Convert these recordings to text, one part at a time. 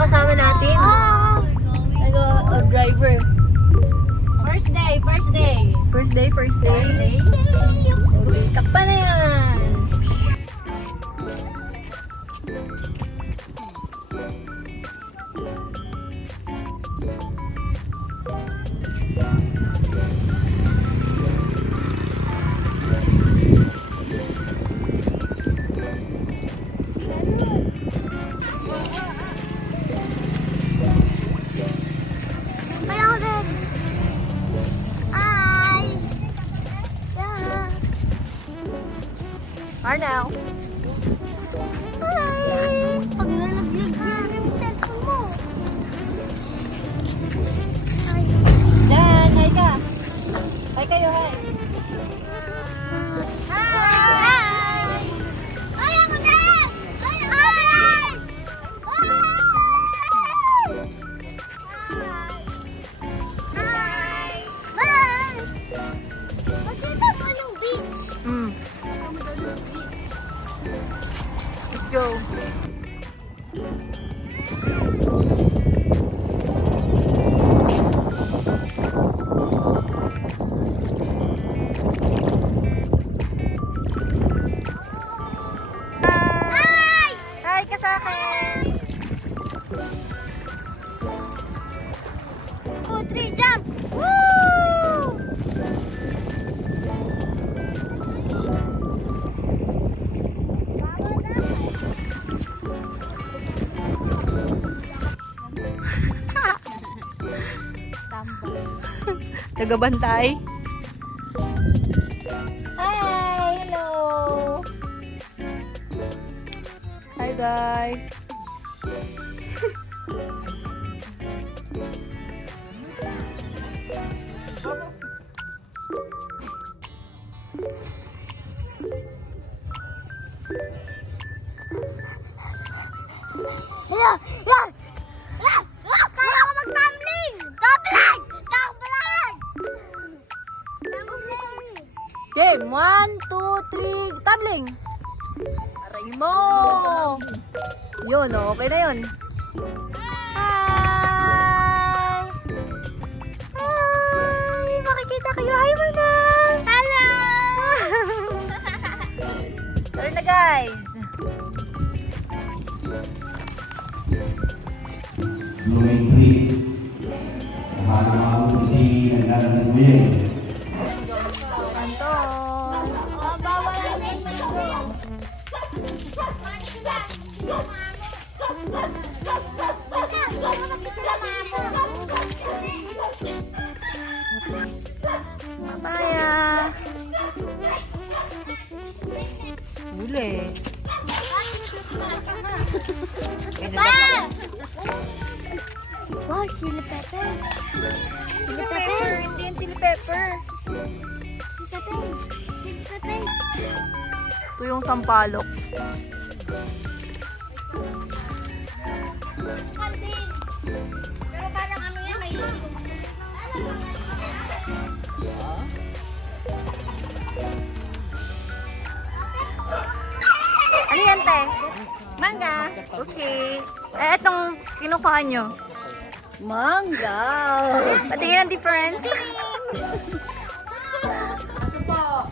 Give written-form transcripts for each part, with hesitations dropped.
kasama natin. Driver. First day, first day. First day. First day. Okay, takpa na yan. Arnel. Hi! Pag nalaglag ka yung cellphone mo. Hi. Dan, hi ka. Hi kayo, hi. Hi! Ay, ako din! Ay, ako din! Hi! Bye! Magkita mo yung beach. Let's go. Hi! Hi ka sa akin. 2, 3, jump! Woo! Tagabantay. Hi! Hello! Hi guys. Yan! Yan! Yan! Kaya ko mag-tumbling! Tumbling! Tumbling! Tumbling! Game, 1, 2, 3, tabling. Aray mo. Yun, okay na yun. Hi! Hi! Makikita kayo. Hi, Marna! Hello! Tara na, guys. Lumintri. Mahal-mahal hindi nagdadagdag mo yan. Kanto. Bawal na yung maligo. Mamaya. Huli. Wow, chili pepper. Chili pepper. Hindi yung chili pepper. Chili pepper. Chili pepper. Ito yung sampalok. Pero parang ano yan, may Ano yan, te? Mangga. Okay. Eh, itong kinukuha nyo. Mangga. Patingin ang difference. Aso po.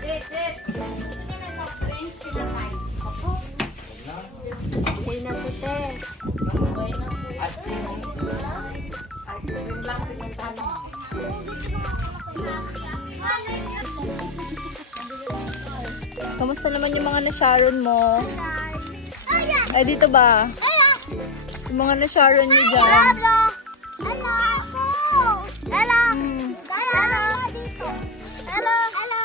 Sit, sit. Okay na po, te. Okay na po. Ice cream lang pinuntahan mo. Kamusta naman yung mga na-Sharon mo? Ay, dito ba? Yung mga na-Sharon nyo dyan. Hello! Hello! Hello! Hmm. Hello! Dito! Hello! Hello!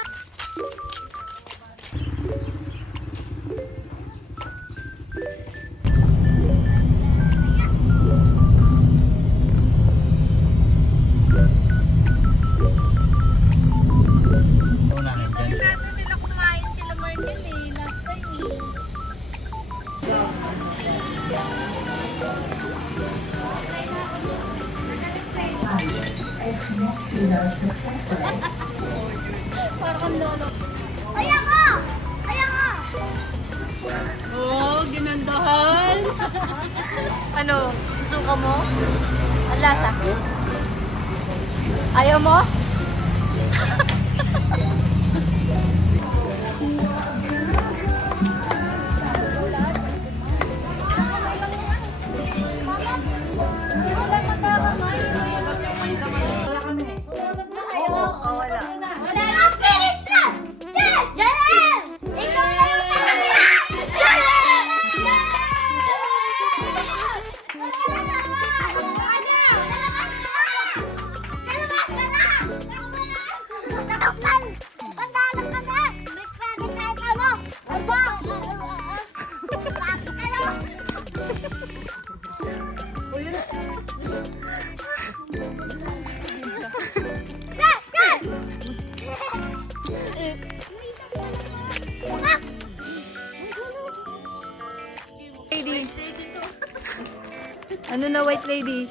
Natin sila kumain sila Marnel eh. Last time eh. Ay ako! Ay ako! Oo. Ano? Susuka mo? Ang lasa? Ayaw mo? Wala. Ang finish na! Yes! Jen! Ikaw na yung tama! Jen! Tapos man! Pandalang ka na! May pwede kahit ano! Aba! Bakit ano? Yes! Yes! Lady. Ano na white lady?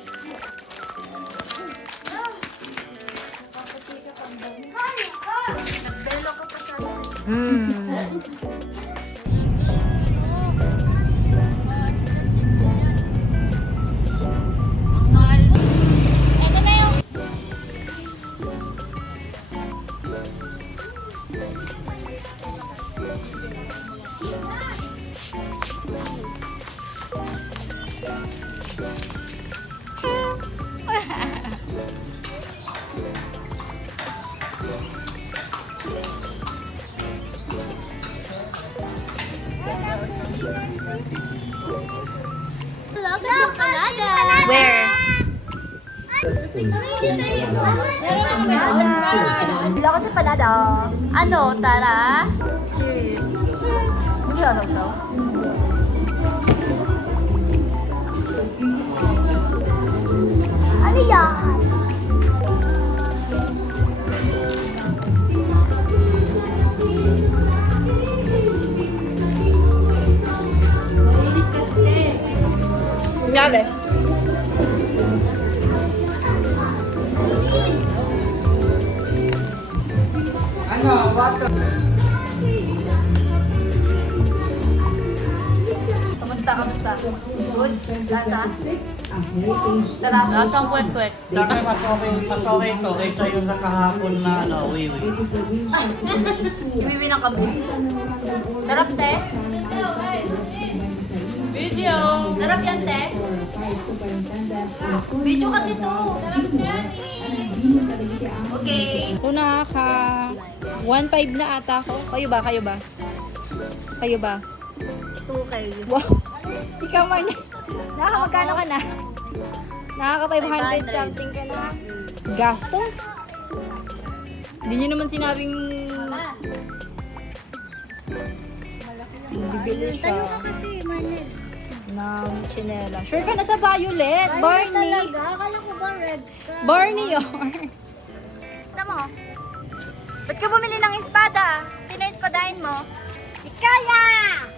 Hmm. Ito na yung... Welcome to Canada! Where? Bila ko sa Panada. Ano? Tara? Cheers. Di ba sasaw? Ano yan? Grabe. Kamusta? Good? Lasa? Sarap. Lasang kwek-kwek. Dati mas okay to kaysa yung sa kahapon na wiwi. Ibibi ng kabi. Sarap, te? Video! Sarap yan, te? Video kasi to. Sarap yan, Okay. So nakaka 1.5 na ata ako. Kayo ba? Kayo ba? 2K. Wow. Ikaw man. Magkano ka na? Nakaka 500 something ka na. Gastos? Hindi nyo naman sinabing bibili siya Kasi, Manel. ng chinela. Sure ka na sa Violet? Barney. Talaga? Akala ko ba red ka? Barney yun. Tama mo. Ba't ka bumili ng espada? Sino espadahin mo? Si Kaya!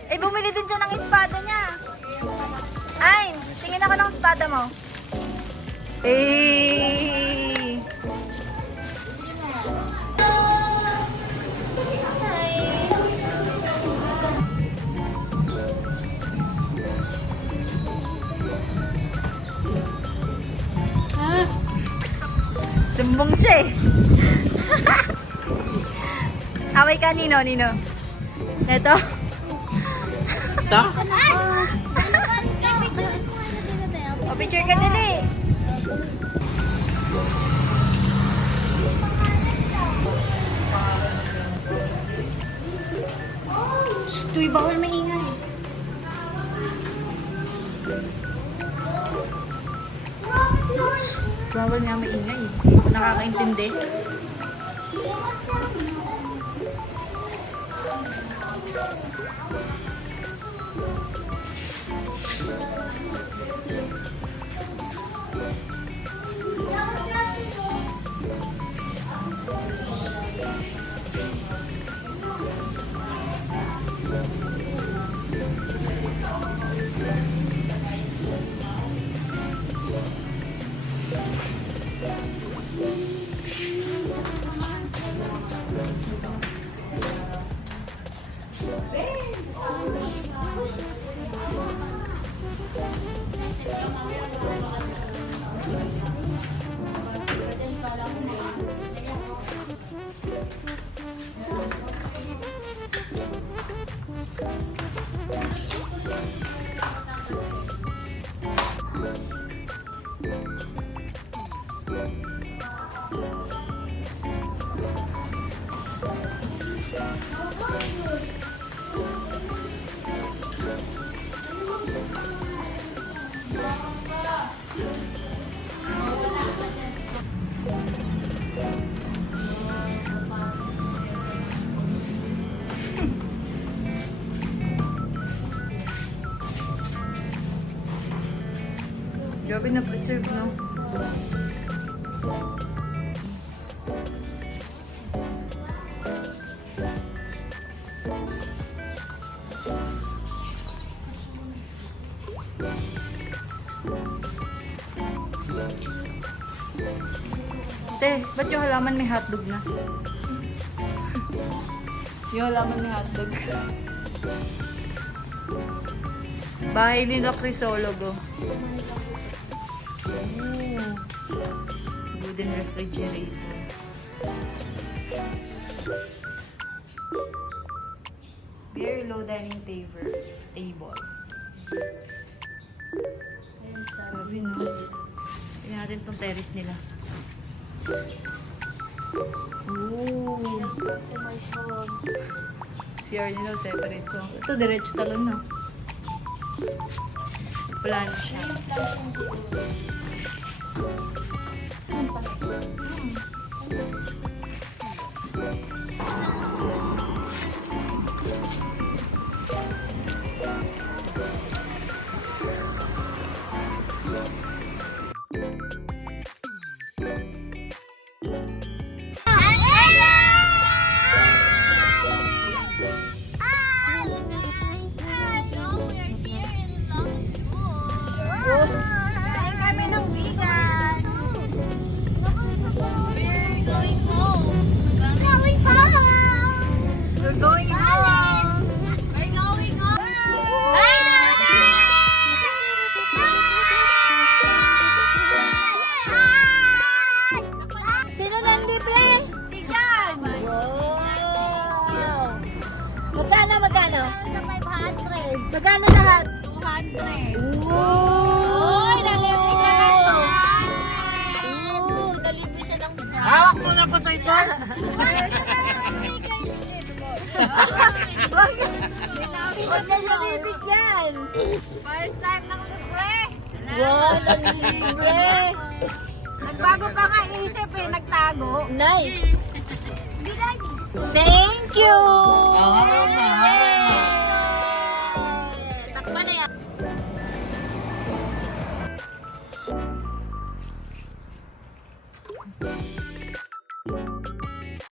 Eh, bumili din siya ng espada niya. Ay, tingin ako ng espada mo. Eh. Sumbong siya eh. Away ka, Nino. Ito. Ta? O, picture ka dali. Shh, tuy bawal maingay. Bawal nga maingay. Hindi ko nakakaintindi. Grabe na preserve, no? Te, ba't yung halaman may hotdog na? Yung halaman may hotdog. Bahay nila Crisologo. Wooden refrigerator. Very low dining table. Sabi no. Tingnan natin tong terrace nila. Ooh. CR nila separate to. Ito diretso talon na. Plancha. Kami ng vegan. We're going home. Going home. We're going home. We're going home. Sino nandito? Si Jan. Wow! Magkano? Sa 500. Magkano lahat? 200. Oy, nalibre siya ng 200. Nalibre siya ng Hawak mo na pa tayo ito! Huwag na siya bibigyan. First time ng libre. Wow, nalibre. Nagbago pa nga isip eh, nagtago. Nice. Thank you.